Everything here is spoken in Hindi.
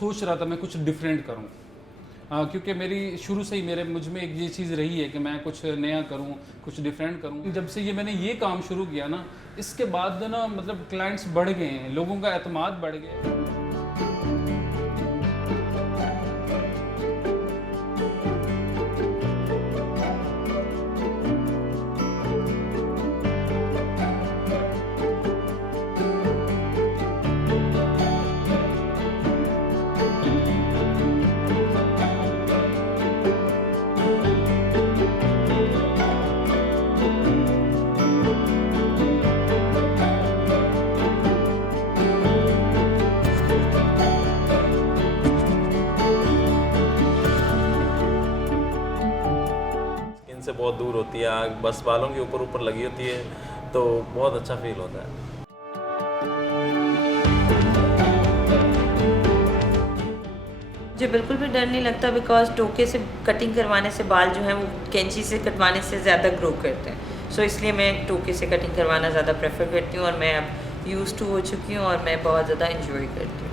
सोच रहा था मैं कुछ डिफरेंट करूं। क्योंकि मेरी शुरू से ही मेरे मुझ में एक ये चीज़ रही है कि मैं कुछ नया करूं, कुछ डिफरेंट करूं। जब से ये मैंने ये काम शुरू किया ना, इसके बाद ना मतलब क्लाइंट्स बढ़ गए हैं, लोगों का एतमाद बढ़ गया है। स्किन से बहुत दूर होती है आग, बस बालों के ऊपर ऊपर लगी होती है, तो बहुत अच्छा फील होता है। मुझे बिल्कुल भी डर नहीं लगता, बिकॉज टोके से कटिंग करवाने से बाल जो हैं वो कैंची से कटवाने से ज़्यादा ग्रो करते हैं। सो इसलिए मैं टोके से कटिंग करवाना ज़्यादा प्रेफर करती हूँ, और मैं अब यूज़ टू हो चुकी हूँ और मैं बहुत ज़्यादा इंजॉय करती हूँ।